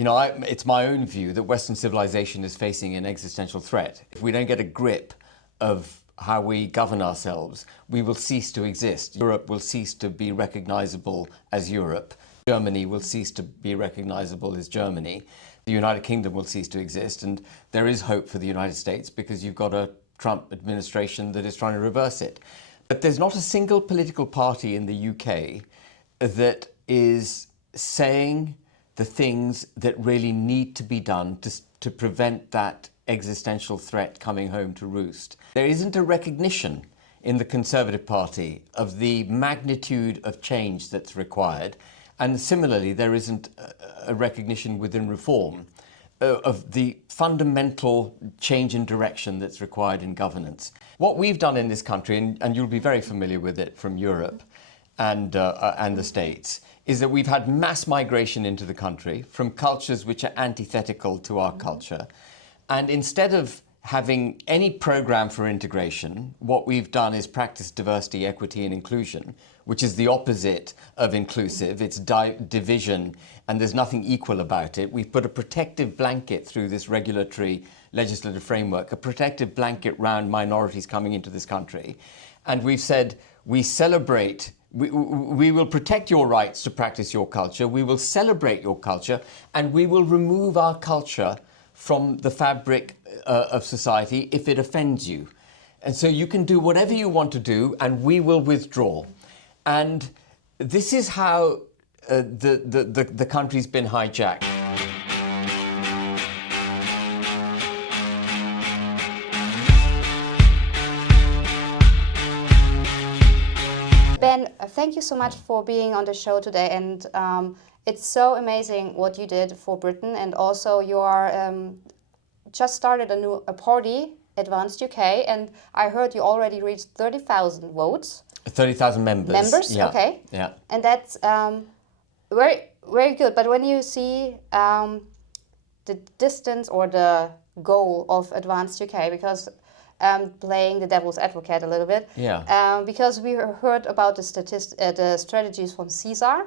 It's my own view that Western civilization is facing an existential threat. If we don't get a grip of how we govern ourselves, we will cease to exist. Europe will cease to be recognizable as Europe. Germany will cease to be recognizable as Germany. The United Kingdom will cease to exist. And there is hope for the United States because you've got a Trump administration that is trying to reverse it. But there's not a single political party in the UK that is saying the things that really need to be done to prevent that existential threat coming home to roost. There isn't a recognition in the Conservative Party of the magnitude of change that's required. And similarly, there isn't a recognition within Reform of the fundamental change in direction that's required in governance. What we've done in this country, and you'll be very familiar with it from Europe and the States, is that we've had mass migration into the country from cultures which are antithetical to our culture. And instead of having any program for integration, what we've done is practice diversity, equity, and inclusion, which is the opposite of inclusive. It's division, and there's nothing equal about it. We've put a protective blanket through this regulatory legislative framework, a protective blanket round minorities coming into this country. And we've said, we celebrate, we will protect your rights to practice your culture, we will celebrate your culture, and we will remove our culture from the fabric of society if it offends you. And so you can do whatever you want to do, and we will withdraw. And this is how the country's been hijacked. Ben, thank you so much for being on the show today, and it's so amazing what you did for Britain, and also you are just started a party, Advanced UK, and I heard you already reached 30,000 votes. 30,000 members. Members, yeah. Okay. Yeah. And that's very, very good. But when you see the distance or the goal of Advanced UK, because playing the devil's advocate a little bit, because we heard about the strategies from Caesar,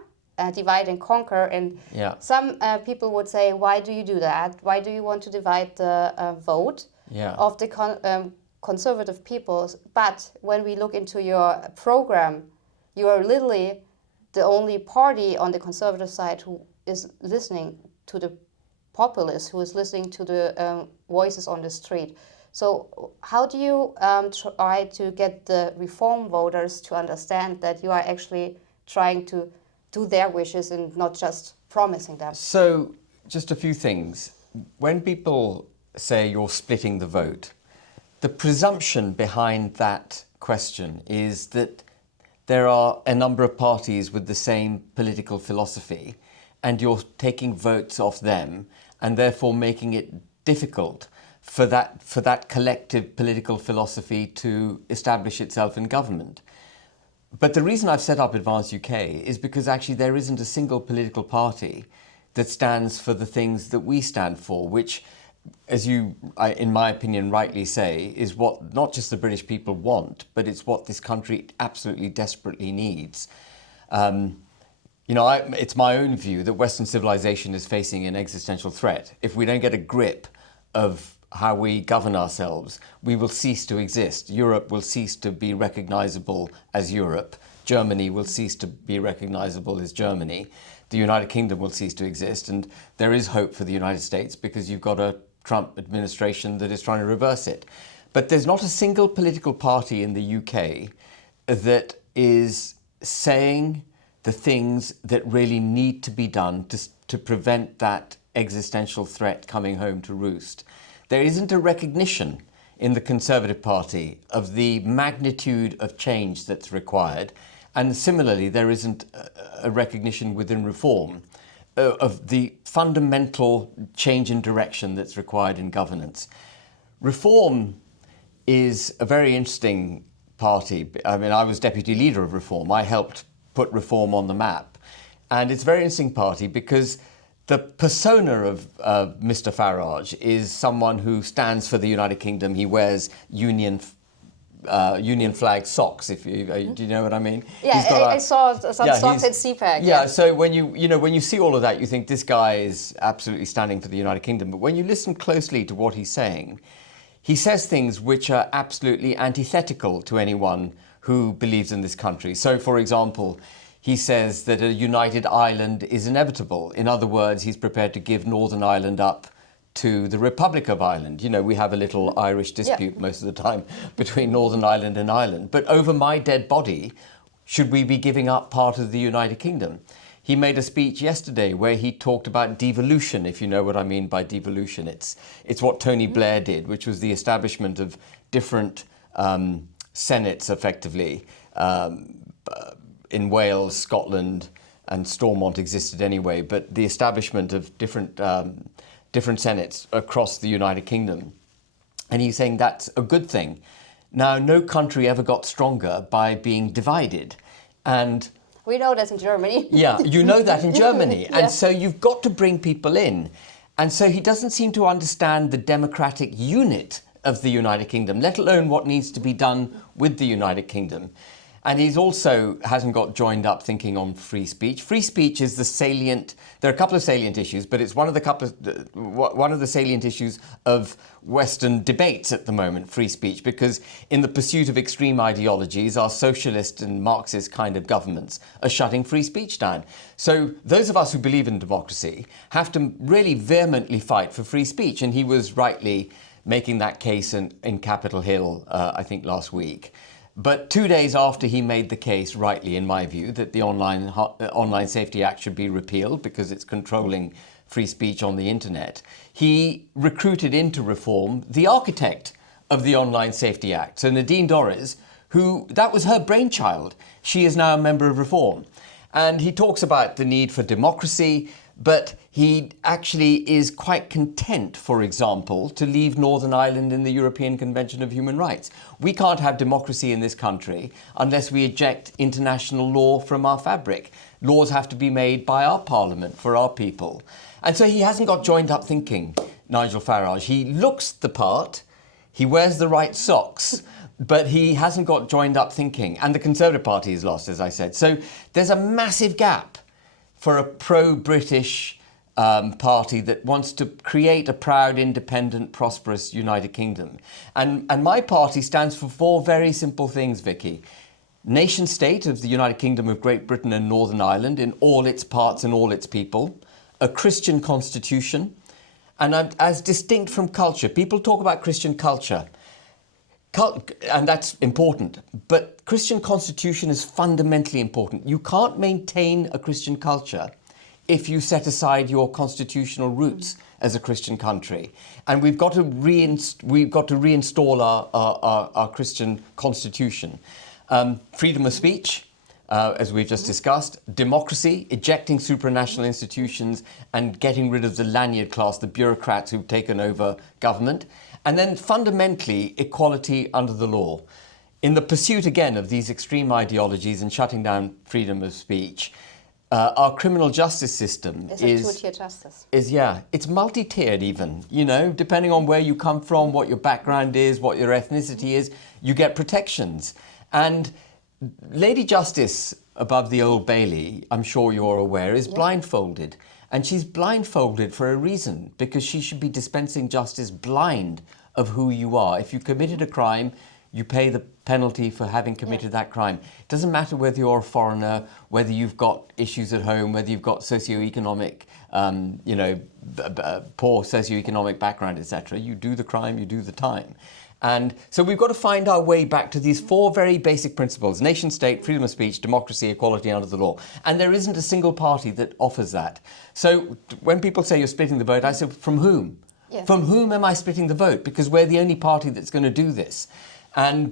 divide and conquer, and some people would say, why do you do that? Why do you want to divide the vote of the conservative peoples? But when we look into your program, you are literally the only party on the conservative side who is listening to the populace, who is listening to the voices on the street. So how do you try to get the Reform voters to understand that you are actually trying to do their wishes and not just promising them? So just a few things. When people say you're splitting the vote, the presumption behind that question is that there are a number of parties with the same political philosophy, and you're taking votes off them and therefore making it difficult for that collective political philosophy to establish itself in government. But the reason I've set up Advance UK is because actually there isn't a single political party that stands for the things that we stand for, which, as you, in my opinion, rightly say, is what not just the British people want, but it's what this country absolutely desperately needs. It's my own view that Western civilization is facing an existential threat. If we don't get a grip of how we govern ourselves, we will cease to exist. Europe will cease to be recognizable as Europe. Germany will cease to be recognizable as Germany. The United Kingdom will cease to exist. And there is hope for the United States because you've got a Trump administration that is trying to reverse it. But there's not a single political party in the UK that is saying the things that really need to be done to prevent that existential threat coming home to roost. There isn't a recognition in the Conservative Party of the magnitude of change that's required. And similarly, there isn't a recognition within Reform of the fundamental change in direction that's required in governance. Reform is a very interesting party. I mean, I was deputy leader of Reform. I helped put Reform on the map. And it's a very interesting party because the persona of Mr. Farage is someone who stands for the United Kingdom. He wears union Union flag socks. If you do you know what I mean? Yeah, He's got I saw some socks at CPAC. Yeah, so when you see all of that, you think this guy is absolutely standing for the United Kingdom. But when you listen closely to what he's saying, he says things which are absolutely antithetical to anyone who believes in this country. So, for example, he says that a united Ireland is inevitable. In other words, he's prepared to give Northern Ireland up to the Republic of Ireland. You know, we have a little Irish dispute most of the time between Northern Ireland and Ireland. But over my dead body, should we be giving up part of the United Kingdom? He made a speech yesterday where he talked about devolution, if you know what I mean by devolution. It's what Tony Blair did, which was the establishment of different senates, effectively. In Wales, Scotland, and Stormont existed anyway, but the establishment of different senates across the United Kingdom. And he's saying that's a good thing. Now, no country ever got stronger by being divided. And we know that in Germany. Yeah, you know that in Germany. And so you've got to bring people in. And so he doesn't seem to understand the democratic unit of the United Kingdom, let alone what needs to be done with the United Kingdom. And he's also hasn't got joined up thinking on free speech. Free speech is the salient. There are a couple of salient issues, but it's one of the salient issues of Western debates at the moment. Free speech, because in the pursuit of extreme ideologies, our socialist and Marxist kind of governments are shutting free speech down. So those of us who believe in democracy have to really vehemently fight for free speech. And he was rightly making that case in Capitol Hill, I think, last week. But 2 days after he made the case, rightly in my view, that the Online Safety Act should be repealed because it's controlling free speech on the internet, he recruited into reform the architect of the Online Safety Act. So Nadine Dorries, that was her brainchild. She is now a member of Reform. And he talks about the need for democracy, but he actually is quite content, for example, to leave Northern Ireland in the European Convention of Human Rights. We can't have democracy in this country unless we eject international law from our fabric. Laws have to be made by our parliament for our people. And so he hasn't got joined up thinking, Nigel Farage. He looks the part, he wears the right socks, but he hasn't got joined up thinking. And the Conservative Party is lost, as I said. So there's a massive gap for a pro-British party that wants to create a proud, independent, prosperous United Kingdom. And my party stands for 4 very simple things, Vicky. Nation state of the United Kingdom of Great Britain and Northern Ireland in all its parts and all its people. A Christian constitution. And as distinct from culture. People talk about Christian culture. And that's important. But Christian constitution is fundamentally important. You can't maintain a Christian culture if you set aside your constitutional roots as a Christian country. And we've got to reinstall our Christian constitution. Freedom of speech, as we've just discussed. Democracy, ejecting supranational institutions and getting rid of the lanyard class, the bureaucrats who've taken over government. And then fundamentally, equality under the law. In the pursuit, again, of these extreme ideologies and shutting down freedom of speech, our criminal justice system is a two-tier justice. It's multi-tiered even, depending on where you come from, what your background is, what your ethnicity is, you get protections. And Lady Justice above the Old Bailey, I'm sure you're aware, is blindfolded. And she's blindfolded for a reason, because she should be dispensing justice blind of who you are. If you committed a crime, you pay the penalty for having committed that crime. It doesn't matter whether you're a foreigner, whether you've got issues at home, whether you've got socioeconomic, poor socioeconomic background, etc. You do the crime, you do the time. And so we've got to find our way back to these 4 very basic principles: nation state, freedom of speech, democracy, equality under the law. And there isn't a single party that offers that. So when people say you're splitting the vote, I say, from whom? Yeah. From whom am I splitting the vote? Because we're the only party that's going to do this. And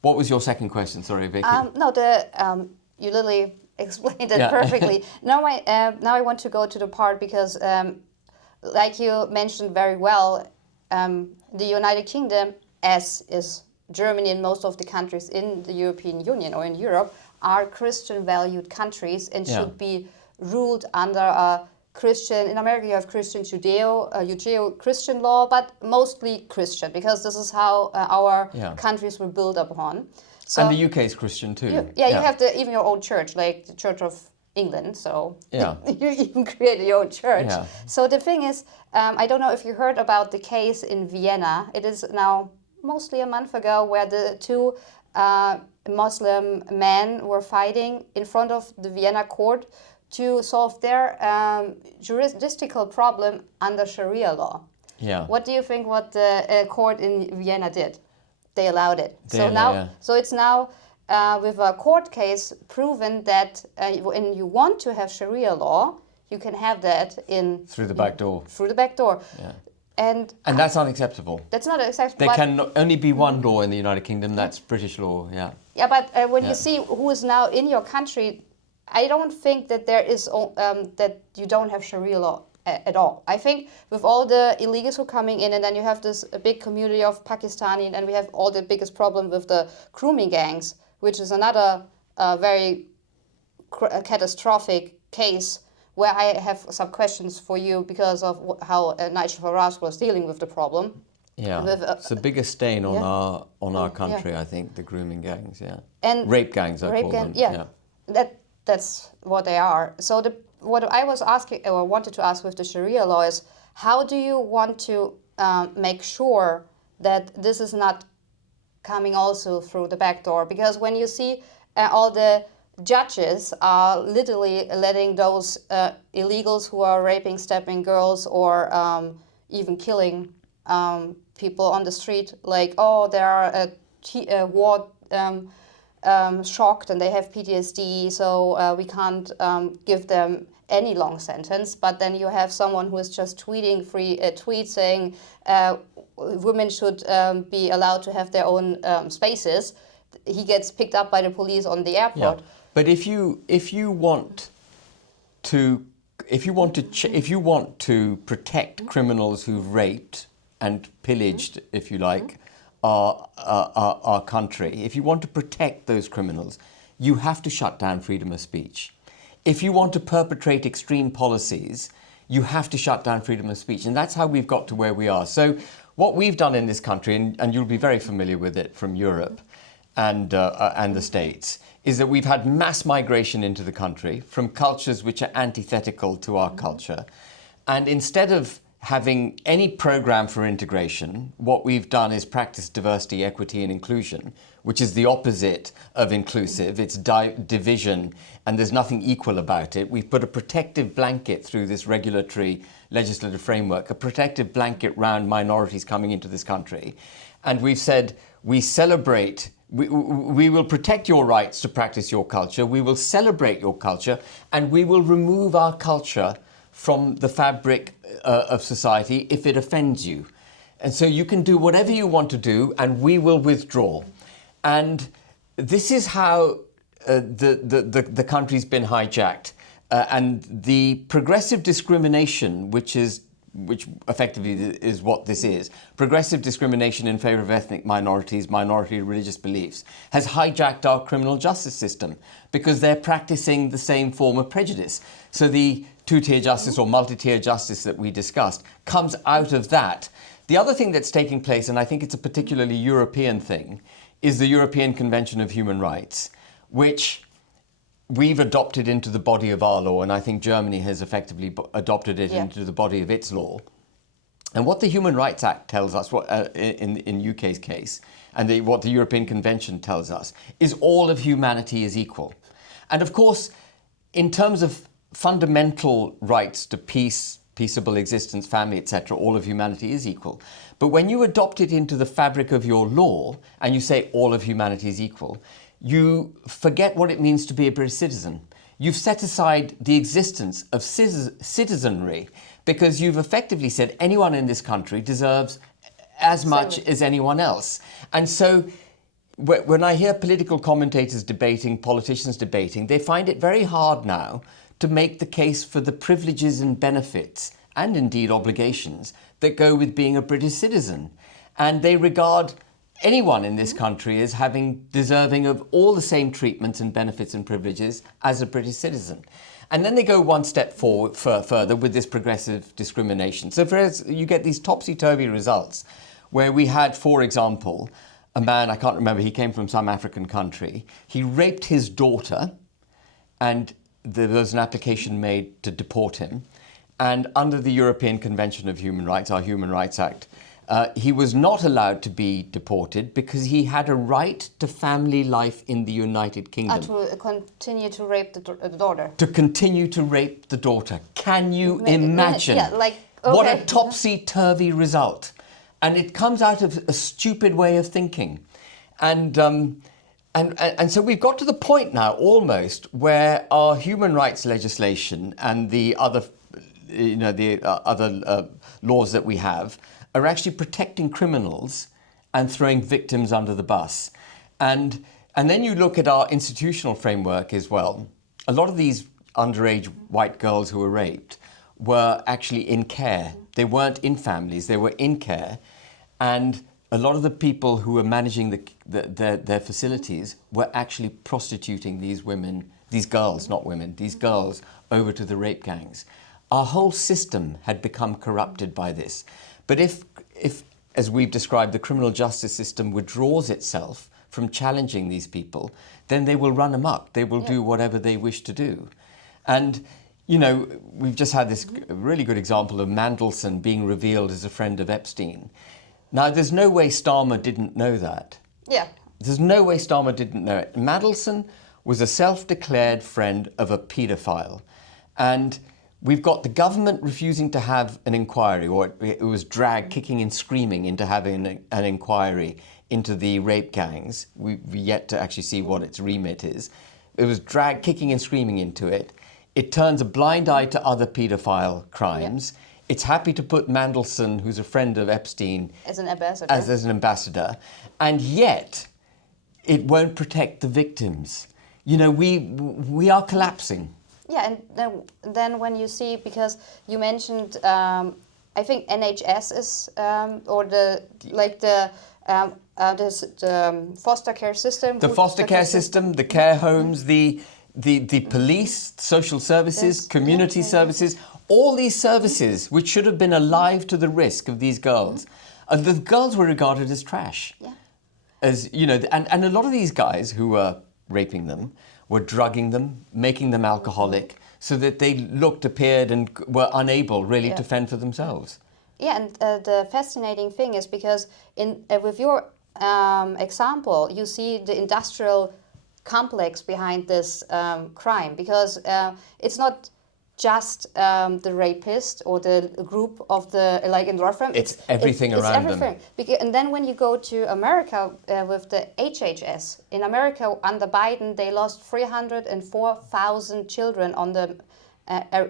what was your second question? Sorry, Vicky. You literally explained it perfectly. Now I want to go to the part because, like you mentioned very well, the United Kingdom, as is Germany and most of the countries in the European Union or in Europe, are Christian valued countries and should be ruled under a Christian. In America, you have Christian Judeo-Christian law, but mostly Christian, because this is how our countries were built upon. So, and the UK is Christian too. You have even your own church, like the Church of England. So you even created your own church. Yeah. So the thing is, I don't know if you heard about the case in Vienna. It is now mostly a month ago, where the two Muslim men were fighting in front of the Vienna court to solve their juridical problem under Sharia law. Yeah. What do you think what the court in Vienna did? They allowed it. So it's now with a court case proven that when you want to have Sharia law, you can have that through the back door. Through the back door. Yeah. And that's unacceptable. That's not acceptable. There can only be one law in the United Kingdom. That's British law. Yeah. Yeah, but when you see who is now in your country, I don't think that there is that you don't have Sharia law at all. I think with all the illegals who are coming in, and then you have this big community of Pakistani, and we have all the biggest problem with the grooming gangs, which is another very catastrophic case where I have some questions for you because of how Nigel Farage was dealing with the problem. Yeah, it's the biggest stain on our country, I think, the grooming gangs, and rape gangs, I call them. Yeah. That's what they are. So what I was asking, or wanted to ask with the Sharia law is, how do you want to make sure that this is not coming also through the back door? Because when you see all the judges are literally letting those illegals who are raping, stabbing girls, or even killing people on the street, like, they are war shocked and they have PTSD, so we can't give them any long sentence. But then you have someone who is just tweeting tweets saying women should be allowed to have their own spaces. He gets picked up by the police on the airport. Yeah. But if you want to protect criminals who've raped and pillaged, if you like, our country, if you want to protect those criminals, you have to shut down freedom of speech. If you want to perpetrate extreme policies, you have to shut down freedom of speech. And that's how we've got to where we are. So what we've done in this country, and you'll be very familiar with it from Europe and the States, is that we've had mass migration into the country from cultures which are antithetical to our culture. And instead of having any program for integration, what we've done is practice diversity, equity, and inclusion, which is the opposite of inclusive. It's division, and there's nothing equal about it. We've put a protective blanket through this regulatory legislative framework, a protective blanket round minorities coming into this country. And we've said, we celebrate, we will protect your rights to practice your culture, we will celebrate your culture, and we will remove our culture from the fabric of society if it offends you. And so you can do whatever you want to do, and we will withdraw. And this is how the country's been hijacked. And the progressive discrimination, which effectively is what this is, progressive discrimination in favour of ethnic minorities, minority religious beliefs, has hijacked our criminal justice system because they're practicing the same form of prejudice. So the two-tier justice or multi-tier justice that we discussed comes out of that. The other thing that's taking place, and I think it's a particularly European thing, is the European Convention of Human Rights, which we've adopted into the body of our law, and I think Germany has effectively adopted it into the body of its law. And what the Human Rights Act tells us, in UK's case, and what the European Convention tells us, is all of humanity is equal. And of course, in terms of fundamental rights to peace, peaceable existence, family, etc., all of humanity is equal. But when you adopt it into the fabric of your law, and you say all of humanity is equal, you forget what it means to be a British citizen. You've set aside the existence of citizenry because you've effectively said anyone in this country deserves as much as anyone else. And so when I hear political commentators debating, politicians debating, they find it very hard now to make the case for the privileges and benefits, and indeed obligations, that go with being a British citizen. And they regard anyone in this country as having deserving of all the same treatments and benefits and privileges as a British citizen. And then they go one step further with this progressive discrimination. So you get these topsy-turvy results where we had, for example, a man, I can't remember, he came from some African country. He raped his daughter, and there was an application made to deport him. And under the European Convention of Human Rights, our Human Rights Act, he was not allowed to be deported because he had a right to family life in the United Kingdom. To continue to rape the daughter. To continue to rape the daughter. Can you imagine? Yeah, like, okay. What a topsy-turvy result. And it comes out of a stupid way of thinking. And so we've got to the point now, almost, where our human rights legislation and the other, laws that we have are actually protecting criminals and throwing victims under the bus. And then you look at our institutional framework as well. A lot of these underage white girls who were raped were actually in care. They weren't in families, they were in care. And a lot of the people who were managing their facilities were actually prostituting these women, these girls, not women, these girls over to the rape gangs. Our whole system had become corrupted by this. But if, as we've described, the criminal justice system withdraws itself from challenging these people, then they will run amok. They will do whatever they wish to do. And, we've just had this really good example of Mandelson being revealed as a friend of Epstein. Now, there's no way Starmer didn't know that. Yeah. There's no way Starmer didn't know it. Mandelson was a self-declared friend of a paedophile. And we've got the government refusing to have an inquiry, or it was dragged kicking and screaming into having an inquiry into the rape gangs. We've yet to actually see what its remit is. It was dragged kicking and screaming into it. It turns a blind eye to other paedophile crimes. Yeah. It's happy to put Mandelson, who's a friend of Epstein, as an ambassador. As an ambassador. And yet, it won't protect the victims. We are collapsing. Yeah, and then when you see, because you mentioned, I think NHS is, or the foster care system. The foster care system, the care homes, the police, social services, community services, all these services which should have been alive to the risk of these girls. The girls were regarded as trash. Yeah. As, and a lot of these guys who were raping them were drugging them, making them alcoholic, so that they appeared and were unable really to fend for themselves. Yeah, and the fascinating thing is because with your example, you see the industrial complex behind this crime, because it's not just the rapist or the group of the, like in Rotterdam. It's everything around them. And then when you go to America with the HHS, in America under Biden, they lost 304,000 children on the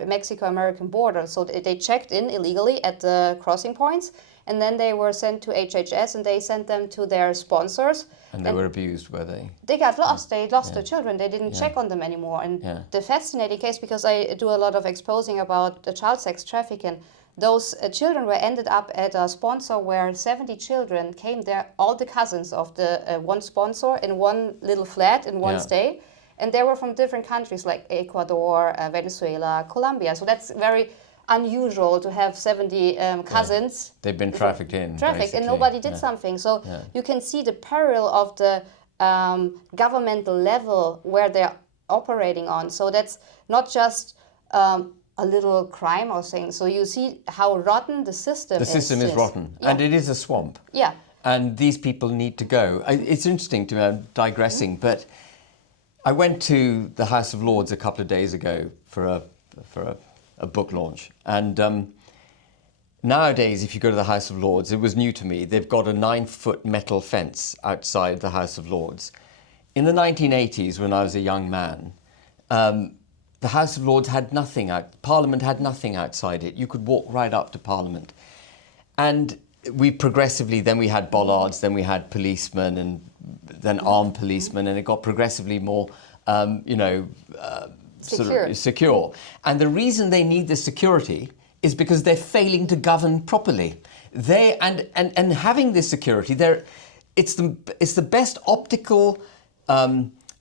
Mexico-American border. So they checked in illegally at the crossing points, and then they were sent to HHS, and they sent them to their sponsors. And they were abused, were they? They got lost. They lost their children. They didn't check on them anymore. And the fascinating case, because I do a lot of exposing about the child sex trafficking, those children were ended up at a sponsor where 70 children came there, all the cousins of the one sponsor, in one little flat in one stay. And they were from different countries like Ecuador, Venezuela, Colombia. So that's very unusual to have 70 cousins. They've been trafficked in. And nobody did something. So you can see the peril of the governmental level where they're operating on. So that's not just a little crime or thing. So you see how rotten the system is. The system is rotten, and it is a swamp. Yeah. And these people need to go. It's interesting to me, I'm digressing, but I went to the House of Lords a couple of days ago for a book launch. And nowadays, if you go to the House of Lords, it was new to me, they've got a 9-foot metal fence outside the House of Lords. In the 1980s, when I was a young man, the House of Lords had nothing Parliament had nothing outside it. You could walk right up to Parliament. And we progressively, then we had bollards, then we had policemen, and then armed policemen, and it got progressively more, secure. And the reason they need the security is because they're failing to govern properly. And having this security, it's the best optical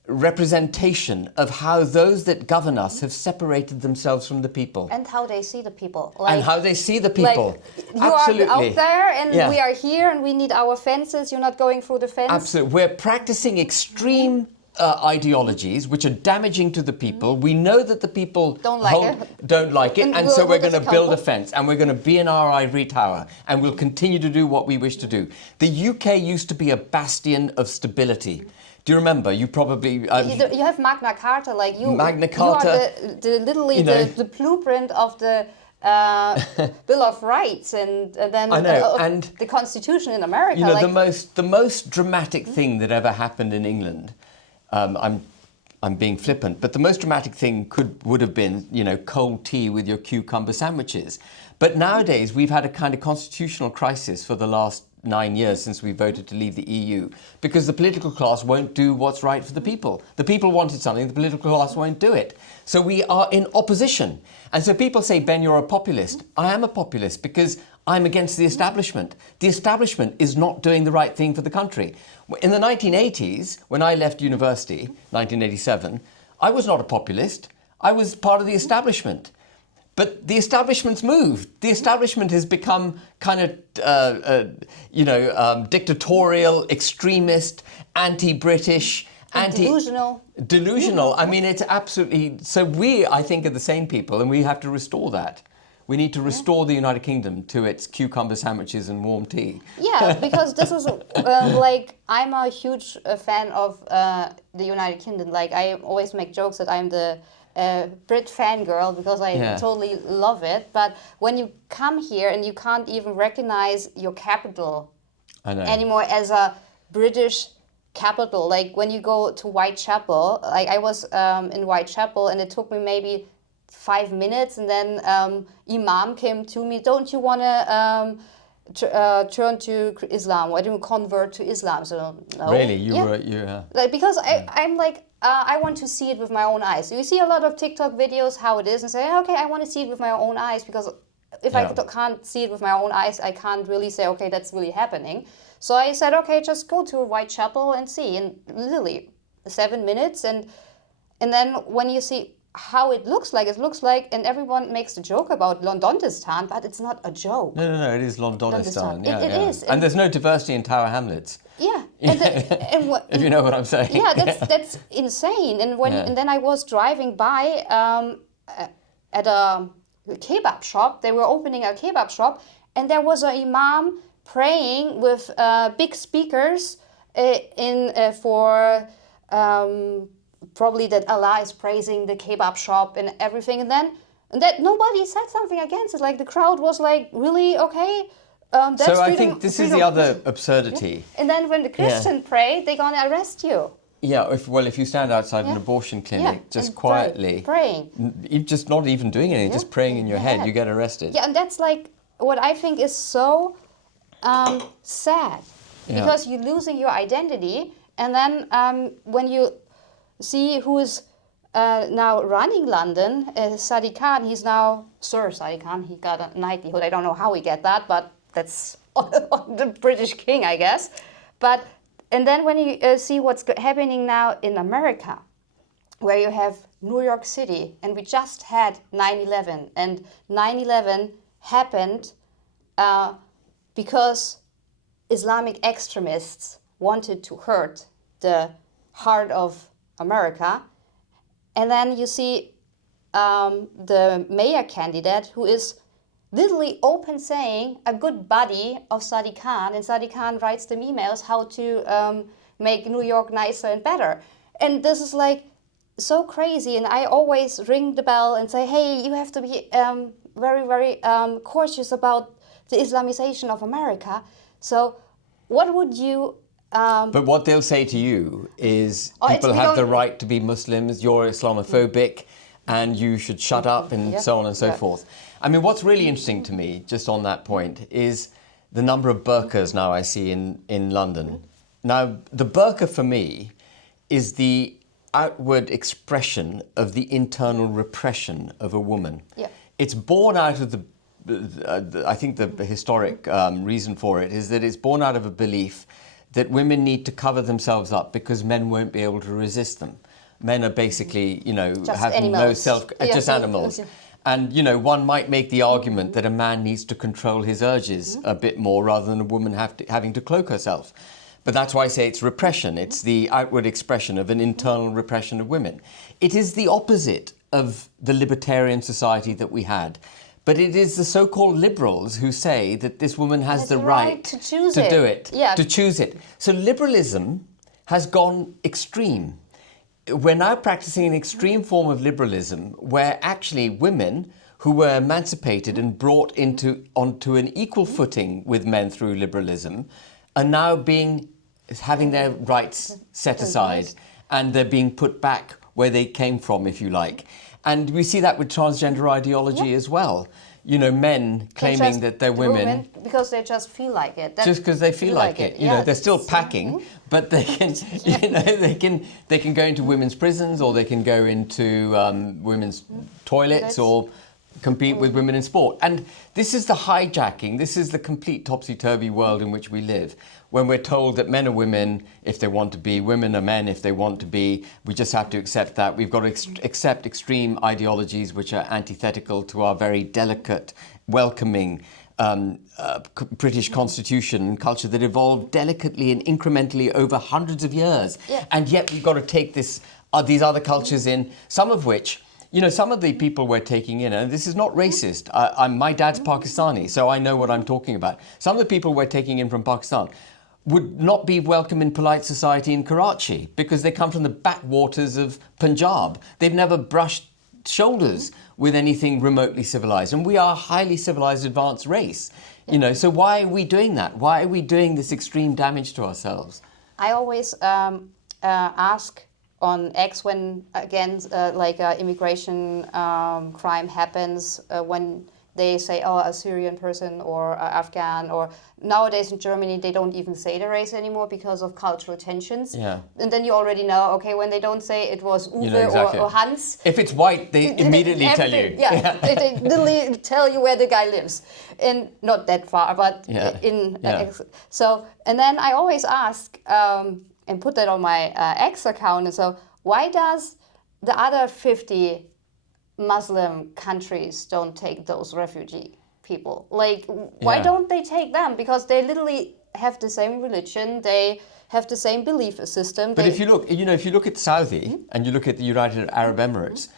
representation of how those that govern us have separated themselves from the people. And how they see the people. And how they see the people. Like, you Absolutely. are out there and we are here and we need our fences. You're not going through the fence. Absolutely. We're practicing extreme ideologies which are damaging to the people. We know that the people don't like it. And so we're going to build a fence and we're going to be in our ivory tower and we'll continue to do what we wish to do. The UK used to be a bastion of stability. Do you remember? You probably... you have Magna Carta, like you... Magna Carta. You are literally the blueprint of the Bill of Rights and then and the Constitution in America. You know, the most dramatic thing that ever happened in England, I'm being flippant, but the most dramatic thing would have been, you know, cold tea with your cucumber sandwiches. But nowadays, we've had a kind of constitutional crisis for the last 9 years since we voted to leave the EU, because the political class won't do what's right for the people. The people wanted something, the political class won't do it. So we are in opposition. And so people say, Ben, you're a populist. I am a populist because I'm against the establishment. The establishment is not doing the right thing for the country. In the 1980s, when I left university, 1987, I was not a populist. I was part of the establishment. But the establishment's moved. The establishment has become kind of, dictatorial, extremist, anti-British, delusional. I mean, it's absolutely... So we, I think, are the same people, and we have to restore that. We need to restore the United Kingdom to its cucumber sandwiches and warm tea. Yeah, because this is I'm a huge fan of the United Kingdom. Like, I always make jokes that I'm the Brit fangirl because I totally love it. But when you come here and you can't even recognize your capital anymore as a British capital. Like when you go to Whitechapel, like I was in Whitechapel and it took me maybe 5 minutes and then Imam came to me, don't you want to turn to Islam? Why don't you convert to Islam? So no. Really? Like, because I'm like, I want to see it with my own eyes. So you see a lot of TikTok videos how it is and say, okay, I want to see it with my own eyes, because if I can't see it with my own eyes, I can't really say, okay, that's really happening. So I said, okay, just go to Whitechapel and see. And literally 7 minutes. And then when you see how it looks like, and everyone makes a joke about Londonistan, but it's not a joke. No, it is Londonistan. Yeah, it is. And there's no diversity in Tower Hamlets. Yeah. If you know what I'm saying. Yeah, that's insane. And then I was driving by at a kebab shop. They were opening a kebab shop, and there was an imam praying with big speakers for probably that Allah is praising the kebab shop and everything. And that nobody said something against it. Like the crowd was like, really? Okay. That's so I think this is the other absurdity. Yeah. And then when the Christian pray, they're going to arrest you. Yeah, if you stand outside an abortion clinic, just quietly, praying. You're just not even doing anything, just praying in your head, you get arrested. Yeah, and that's like what I think is so sad, because you're losing your identity. And then when you see who is now running London, Sadiq Khan, he's now Sir Sadiq Khan, he got a knighthood. I don't know how he get that, but that's the British king, I guess. And then when you see what's happening now in America, where you have New York City, and we just had 9/11, and 9/11 happened because Islamic extremists wanted to hurt the heart of America. And then you see the mayor candidate who is literally open saying a good buddy of Sadiq Khan, and Sadiq Khan writes them emails how to make New York nicer and better. And this is like so crazy, and I always ring the bell and say, hey, you have to be very, very cautious about the Islamization of America. So what would you... but what they'll say to you is people have the right to be Muslims, you're Islamophobic, and you should shut up, and so on and so forth. I mean, what's really interesting to me, just on that point, is the number of burqas now I see in London. Now, the burqa for me is the outward expression of the internal repression of a woman. Yeah. It's born out of I think the historic reason for it is that it's born out of a belief that women need to cover themselves up because men won't be able to resist them. Men are basically, have animals. just animals. And, one might make the argument that a man needs to control his urges a bit more rather than a woman having to cloak herself. But that's why I say it's repression. It's the outward expression of an internal repression of women. It is the opposite of the libertarian society that we had. But it is the so-called liberals who say that this woman has the right to choose to do it, Yeah. to choose it. So liberalism has gone extreme. We're now practicing an extreme form of liberalism where actually women who were emancipated and brought onto an equal footing with men through liberalism are now having their rights set aside, and they're being put back where they came from, if you like. And we see that with transgender ideology as well. Men claiming that they're women because they just feel like it. Just because they feel like it. They're still packing, but they can, they can go into women's prisons, or they can go into women's toilets, or compete with women in sport. And this is the hijacking, this is the complete topsy-turvy world in which we live, when we're told that men are women if they want to be, women are men if they want to be. We just have to accept that. We've got to accept extreme ideologies which are antithetical to our very delicate, welcoming British constitution and culture that evolved delicately and incrementally over hundreds of years. Yeah. And yet we've got to take these other cultures in, some of which, some of the people we're taking in, and this is not racist. My dad's Pakistani, so I know what I'm talking about. Some of the people we're taking in from Pakistan would not be welcome in polite society in Karachi because they come from the backwaters of Punjab. They've never brushed shoulders with anything remotely civilized. And we are a highly civilized, advanced race. So why are we doing that? Why are we doing this extreme damage to ourselves? I always ask on X when, again, immigration crime happens, when they say, a Syrian person or Afghan, or nowadays in Germany, they don't even say the race anymore because of cultural tensions. Yeah. And then you already know, okay, when they don't say it was Uwe exactly. or Hans. If it's white, they immediately tell you. Yeah, they literally tell you where the guy lives. And not that far, but so, and then I always ask, and put that on my X account, and so why does the other 50 Muslim countries don't take those refugee people? Why don't they take them? Because they literally have the same religion, they have the same belief system. But if you look at Saudi and you look at the United Arab Emirates,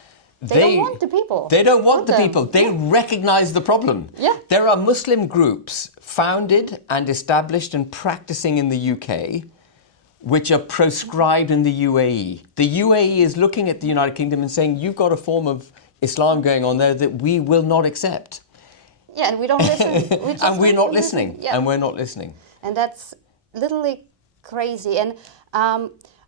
they don't want the people. They don't want the people. They recognize the problem. Yeah. There are Muslim groups founded and established and practicing in the UK which are proscribed in the UAE. The UAE is looking at the United Kingdom and saying, you've got a form of Islam going on there that we will not accept. Yeah, and we don't listen. And we're not listening. Yeah. And we're not listening. And that's literally crazy. And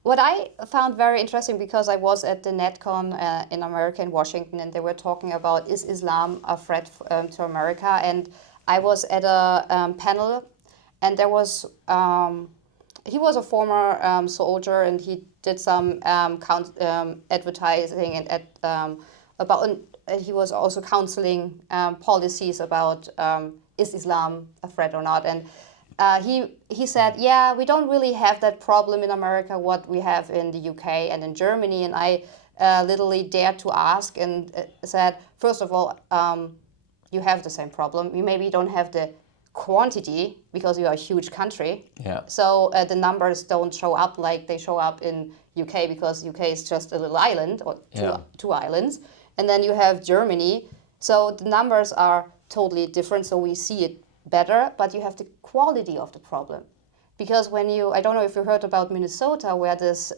what I found very interesting, because I was at the NetCon in America, in Washington, and they were talking about, is Islam a threat to America? And I was at a panel, and there was, he was a former soldier, and he did some advertising and he was also counseling policies about is Islam a threat or not. And he said, yeah, we don't really have that problem in America, what we have in the UK and in Germany. And I literally dared to ask and said, first of all, you have the same problem. You maybe don't have the quantity because you are a huge country. Yeah. So the numbers don't show up like they show up in UK, because UK is just a little island or two islands. And then you have Germany. So the numbers are totally different. So we see it better, but you have the quality of the problem. Because when I don't know if you heard about Minnesota, where this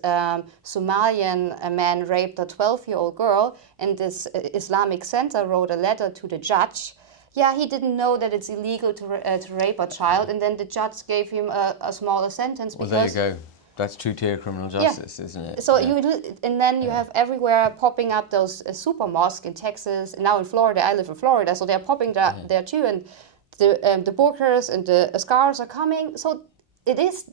Somalian man raped a 12-year-old girl, and this Islamic Center wrote a letter to the judge. Yeah, he didn't know that it's illegal to rape a child, and then the judge gave him a smaller sentence. Well, there you go. That's two-tier criminal justice, isn't it? So and then you have everywhere popping up those super mosques in Texas, and now in Florida. I live in Florida, so they're popping there too, and the burqas and the scarves are coming. So it is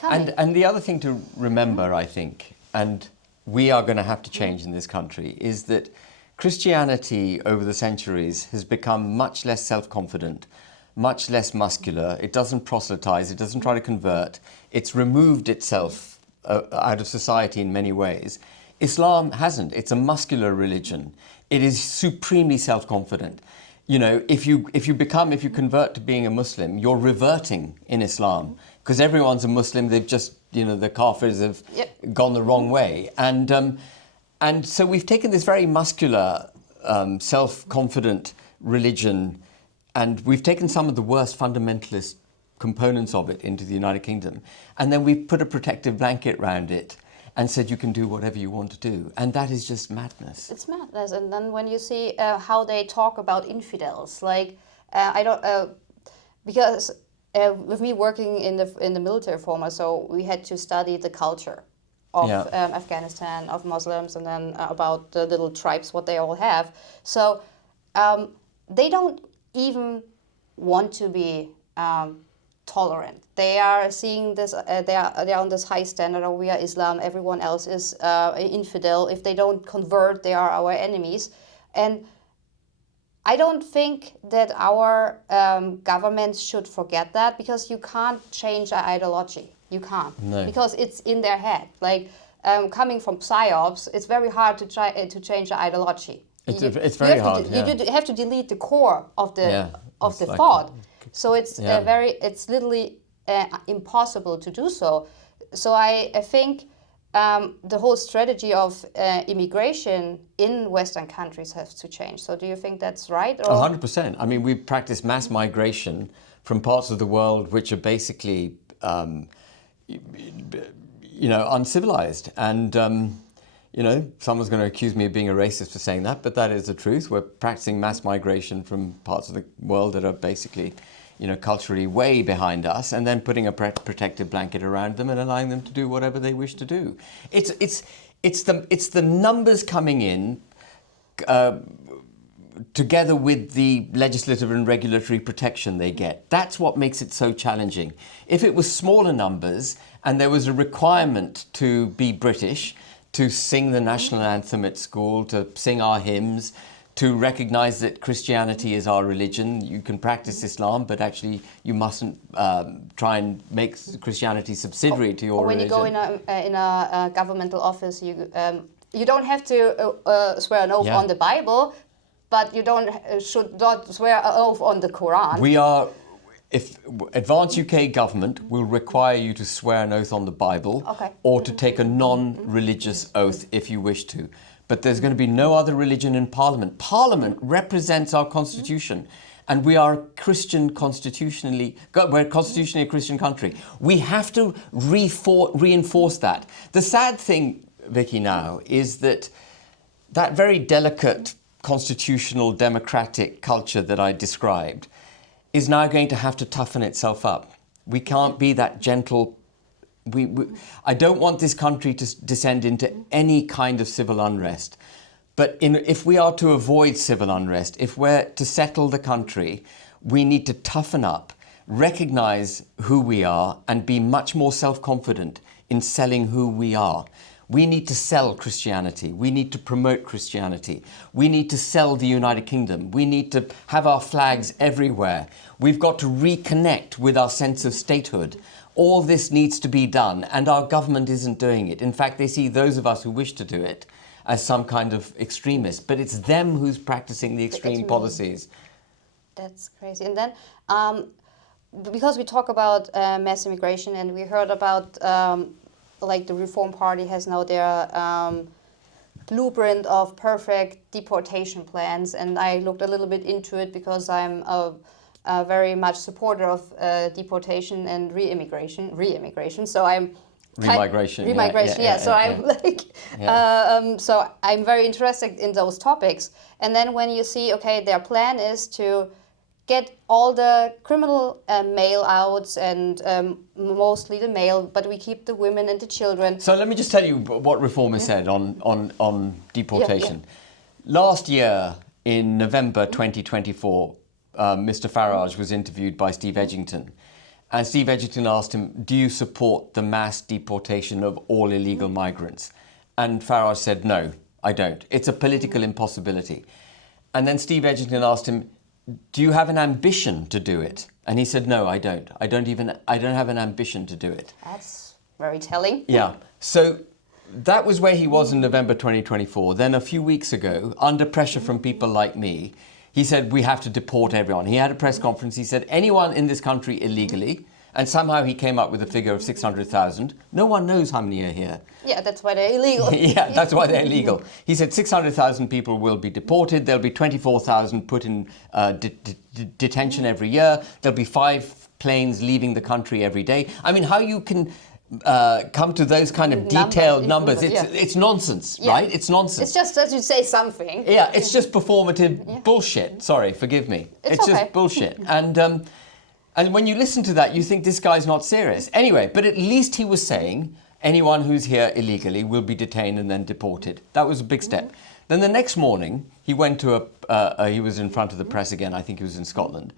coming. And the other thing to remember, I think, and we are going to have to change in this country, is that Christianity over the centuries has become much less self-confident, much less muscular. It doesn't proselytize. It doesn't try to convert. It's removed itself out of society in many ways. Islam hasn't. It's a muscular religion. It is supremely self-confident. You know, if you convert to being a Muslim, you're reverting in Islam because everyone's a Muslim. They've just, you know, the Kafirs have gone the wrong way, and so we've taken this very muscular, self-confident religion, and we've taken some of the worst fundamentalist components of it into the United Kingdom, and then we've put a protective blanket around it and said you can do whatever you want to do. And that is just madness. It's madness. And then when you see how they talk about infidels, like, I don't, because with me working in the military former, so we had to study the culture of Afghanistan, of Muslims, and then about the little tribes, what they all have. So they don't even want to be tolerant. They are seeing this. They are on this high standard. Oh, we are Islam. Everyone else is infidel. If they don't convert, they are our enemies. And I don't think that our governments should forget that, because you can't change their ideology. You can't, because it's in their head. Like coming from psyops, it's very hard to try to change the ideology. It's very hard. You have to delete the core of the thought. So it's it's literally impossible to do so. So I think the whole strategy of immigration in Western countries has to change. So do you think that's right? 100%. I mean, we practice mass migration from parts of the world which are basically, you know, uncivilized. And, you know, someone's going to accuse me of being a racist for saying that, but that is the truth. We're practicing mass migration from parts of the world that are basically, you know, culturally way behind us, and then putting a protective blanket around them and allowing them to do whatever they wish to do. It's the numbers coming in together with the legislative and regulatory protection they get. That's what makes it so challenging. If it was smaller numbers and there was a requirement to be British, to sing the national anthem at school, to sing our hymns, to recognize that Christianity is our religion. You can practice Islam, but actually you mustn't try and make Christianity subsidiary to your religion. Or when you go in a governmental office, you don't have to swear an oath on the Bible, but you should not swear an oath on the Quran. If Advanced UK government will require you to swear an oath on the Bible, or to take a non-religious oath if you wish to. But there's going to be no other religion in Parliament. Parliament represents our constitution, and we are we're constitutionally a Christian country. We have to reinforce that. The sad thing, Vicky, now is that very delicate constitutional democratic culture that I described is now going to have to toughen itself up. We can't be that gentle. I don't want this country to descend into any kind of civil unrest. But if we are to avoid civil unrest, if we're to settle the country, we need to toughen up, recognize who we are, and be much more self-confident in selling who we are. We need to sell Christianity. We need to promote Christianity. We need to sell the United Kingdom. We need to have our flags everywhere. We've got to reconnect with our sense of statehood. All this needs to be done, and our government isn't doing it. In fact, they see those of us who wish to do it as some kind of extremist, but it's them who's practicing the extreme policies. That's crazy. And then, because we talk about mass immigration, and we heard about like the Reform Party has now their blueprint of perfect deportation plans, and I looked a little bit into it because I'm a very much supporter of deportation and re-immigration. So I'm remigration. So I'm like, so I'm very interested in those topics. And then when you see, okay, their plan is to get all the criminal male outs and mostly the male, but we keep the women and the children. So let me just tell you what Reform has said on deportation. Last year, in November 2024, Mr. Farage was interviewed by Steve Edgington. And Steve Edgington asked him, do you support the mass deportation of all illegal migrants? And Farage said, no, I don't. It's a political impossibility. And then Steve Edgington asked him, do you have an ambition to do it? And he said, no, I don't. I don't have an ambition to do it. That's very telling. Yeah. So that was where he was in November 2024. Then a few weeks ago, under pressure from people like me, he said, we have to deport everyone. He had a press conference. He said, anyone in this country illegally, and somehow he came up with a figure of 600,000. No one knows how many are here. Yeah, that's why they're illegal. Yeah, that's why they're illegal. He said 600,000 people will be deported. There'll be 24,000 put in detention every year. There'll be 5 planes leaving the country every day. I mean, how you can come to those kind of detailed numbers, it's nonsense, right? It's nonsense. It's just that you say something. Yeah, it's just performative bullshit. Sorry, forgive me. It's okay. just bullshit. And when you listen to that, you think this guy's not serious. Anyway, but at least he was saying anyone who's here illegally will be detained and then deported. That was a big step. Then the next morning, he went to he was in front of the press again. I think he was in Scotland.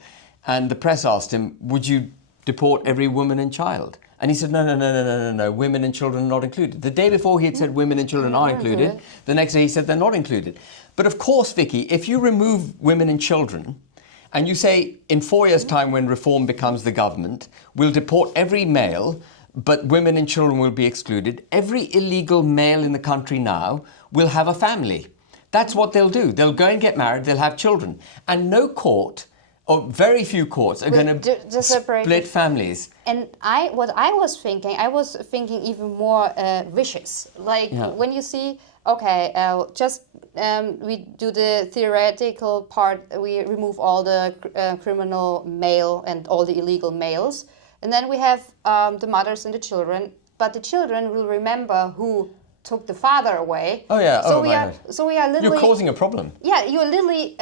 And the press asked him, would you deport every woman and child? And he said, no, women and children are not included. The day before he had said women and children are included. The next day he said they're not included. But of course, Vicky, if you remove women and children, and you say, in 4 years' time when reform becomes the government, we'll deport every male, but women and children will be excluded. Every illegal male in the country now will have a family. That's what they'll do. They'll go and get married, they'll have children. And no court, or very few courts, are going to split families. And I was thinking even more vicious. Like when you see, okay, we do the theoretical part, we remove all the criminal male and all the illegal males. And then we have the mothers and the children. But the children will remember who took the father away. Oh, yeah. So we are literally... You're causing a problem. Yeah, you're literally...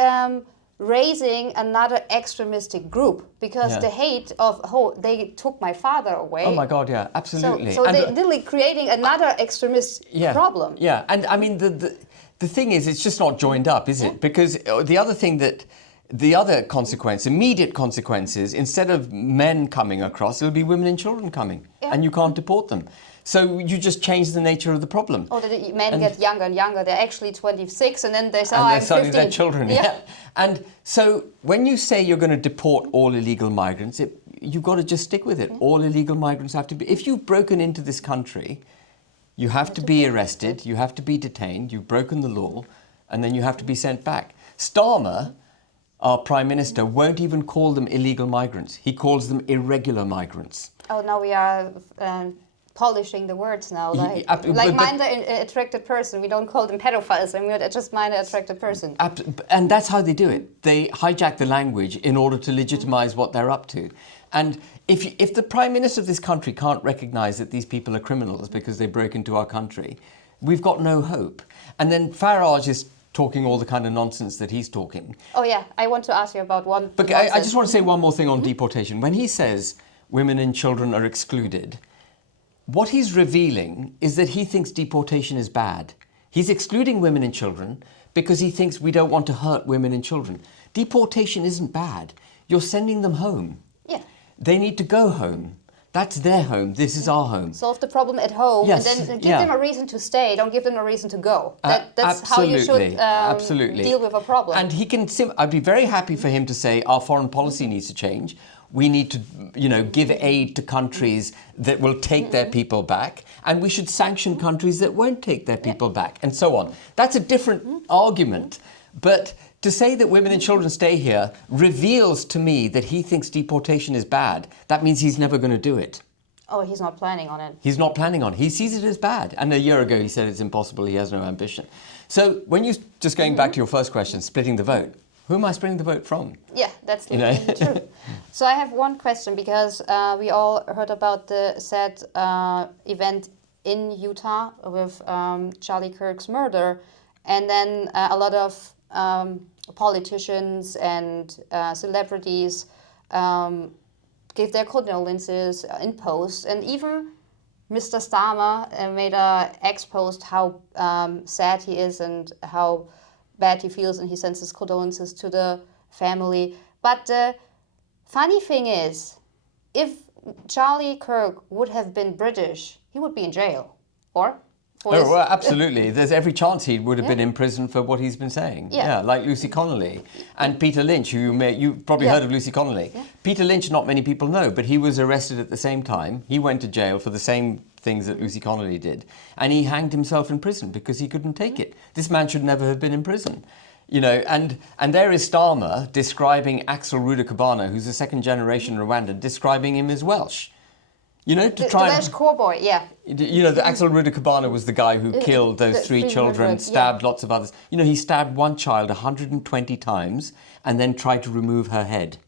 raising another extremistic group because the hate of they took my father away. Oh my God, yeah, absolutely. So they're literally creating another extremist problem. Yeah, and I mean the thing is, it's just not joined up, is it? Because the other consequence, immediate consequences, instead of men coming across, it'll be women and children coming, and you can't deport them. So you just change the nature of the problem. Oh, the men get younger and younger. They're actually 26, and then they say, I'm 15. They're children, yeah. And so when you say you're going to deport all illegal migrants, you've got to just stick with it. All illegal migrants have to be... If you've broken into this country, you have to be arrested, you have to be detained, you've broken the law, and then you have to be sent back. Starmer, our Prime Minister, won't even call them illegal migrants. He calls them irregular migrants. Oh, now we are... polishing the words now, mind the attracted person. We don't call them pedophiles, and we're just mind the attracted person. And that's how they do it. They hijack the language in order to legitimize what they're up to. And if the Prime Minister of this country can't recognize that these people are criminals because they broke into our country, we've got no hope. And then Farage is talking all the kind of nonsense that he's talking. Oh yeah, I want to ask you about one. But I just want to say one more thing on deportation. When he says women and children are excluded, what he's revealing is that he thinks deportation is bad. He's excluding women and children because he thinks we don't want to hurt women and children. Deportation isn't bad. You're sending them home. Yeah. They need to go home. That's their home. This is our home. Solve the problem at home, and then give them a reason to stay. Don't give them a reason to go. That's how you should deal with a problem. And he can. I'd be very happy for him to say our foreign policy needs to change. We need to, give aid to countries that will take their people back, and we should sanction countries that won't take their people back, and so on. That's a different argument. But to say that women and children stay here reveals to me that he thinks deportation is bad. That means he's never going to do it. Oh, he's not planning on it. He's not planning on it. He sees it as bad. And a year ago he said it's impossible, he has no ambition. So when you, just going back to your first question, splitting the vote, who am I splitting the vote from? Yeah, that's true. So I have one question, because we all heard about the sad event in Utah with Charlie Kirk's murder, and then a lot of politicians and celebrities gave their condolences in posts, and even Mr. Starmer made a ex-post how sad he is and how bad he feels, and he sends his condolences to the family. But the funny thing is, if Charlie Kirk would have been British, he would be in jail. Or for Oh, his... well, absolutely. There's every chance he would have been in prison for what he's been saying. Yeah. Like Lucy Connolly and Peter Lynch, you've probably heard of Lucy Connolly. Yeah. Peter Lynch, not many people know, but he was arrested at the same time. He went to jail for the same things that Lucy Connolly did, and he hanged himself in prison because he couldn't take it. This man should never have been in prison. You know, and there is Starmer describing Axel Rudakabana, who's a second-generation Rwandan, describing him as Welsh. You know, The Welsh cowboy, yeah. You know, the Axel Rudakabana was the guy who killed those three children, stabbed lots of others. You know, he stabbed one child 120 times and then tried to remove her head.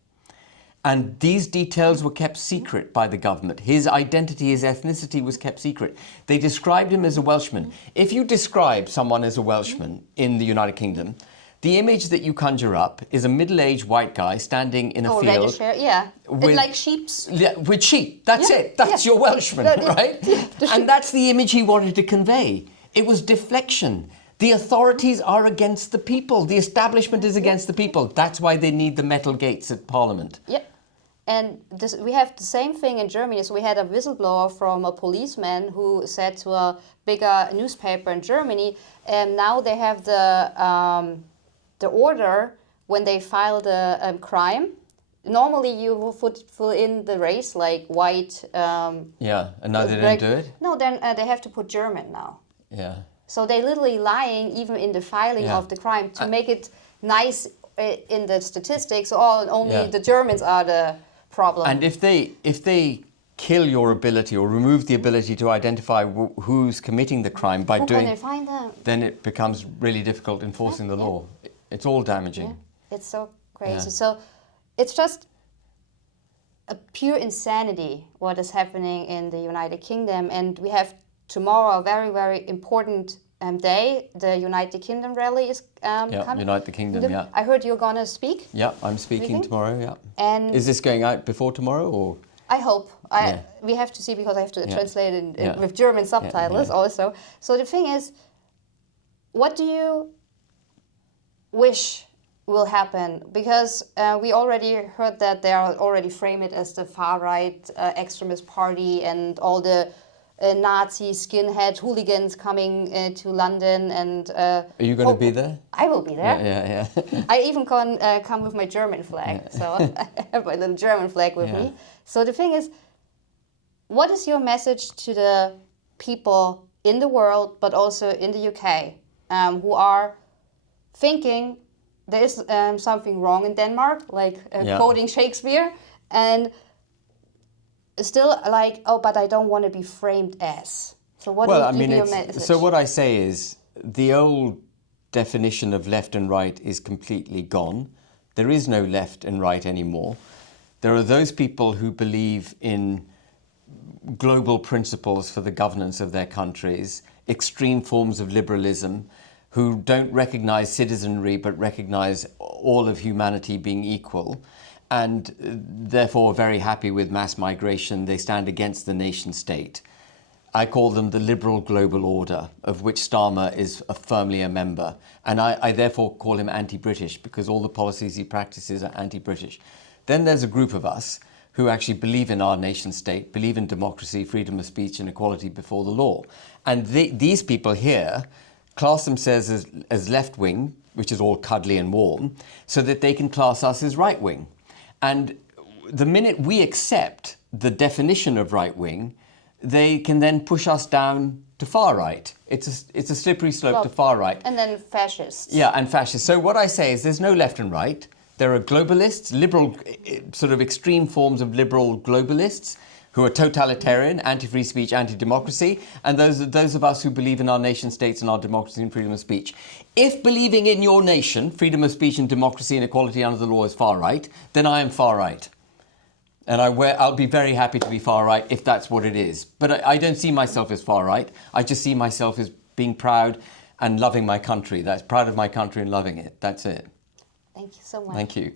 And these details were kept secret by the government. His identity, his ethnicity was kept secret. They described him as a Welshman. If you describe someone as a Welshman in the United Kingdom, the image that you conjure up is a middle-aged white guy standing in a field. Reddish hair, yeah. With, like sheep's. Yeah, with sheep. That's it. That's your Welshman, right? And that's the image he wanted to convey. It was deflection. The authorities are against the people. The establishment is against the people. That's why they need the metal gates at Parliament. Yep. And we have the same thing in Germany. So we had a whistleblower from a policeman who said to a bigger newspaper in Germany, and now they have the order when they file the crime. Normally you will fill in the race like white. Yeah, and now they don't do it? No, then they have to put German now. Yeah. So they're literally lying even in the filing of the crime to make it nice in the statistics. Only the Germans are the problem. And if they kill your ability or remove the ability to identify who's committing the crime by doing, can they find them? Then it becomes really difficult enforcing the law. It's all damaging. Yeah. It's so crazy. So it's just a pure insanity what is happening in the United Kingdom, and we have tomorrow a very, very important day. The United Kingdom rally is coming. Unite the Kingdom, yeah. I heard you're gonna speak. Yeah, I'm speaking tomorrow, yeah. And is this going out before tomorrow, or? I hope. We have to see because I have to translate it with German subtitles also. So the thing is, what do you wish will happen? Because we already heard that they are already frame it as the far-right extremist party and all the Nazi skinhead hooligans coming to London. And are you going to be there? I will be there. Yeah. I even can come with my German flag, so I have my little German flag with me. So the thing is, what is your message to the people in the world, but also in the UK, who are thinking there is something wrong in Denmark, like quoting Shakespeare, and still like, oh, but I don't want to be framed as. So what would be your message? So what I say is, the old definition of left and right is completely gone. There is no left and right anymore. There are those people who believe in global principles for the governance of their countries, extreme forms of liberalism, who don't recognize citizenry but recognize all of humanity being equal, and therefore are very happy with mass migration. They stand against the nation state. I call them the liberal global order, of which Starmer is firmly a member. And I therefore call him anti-British, because all the policies he practices are anti-British. Then there's a group of us who actually believe in our nation state, believe in democracy, freedom of speech and equality before the law. And these people here class themselves as left-wing, which is all cuddly and warm, so that they can class us as right-wing. And the minute we accept the definition of right-wing, they can then push us down to far right. It's a slippery slope to far right. And then fascists. Yeah, and fascists. So what I say is there's no left and right. There are globalists, liberal, sort of extreme forms of liberal globalists who are totalitarian, anti-free speech, anti-democracy, and those of us who believe in our nation states and our democracy and freedom of speech. If believing in your nation, freedom of speech and democracy and equality under the law is far right, then I am far right. And I'll be very happy to be far right if that's what it is. But I don't see myself as far right. I just see myself as being proud and loving my country. That's proud of my country and loving it. That's it. Thank you so much. Thank you.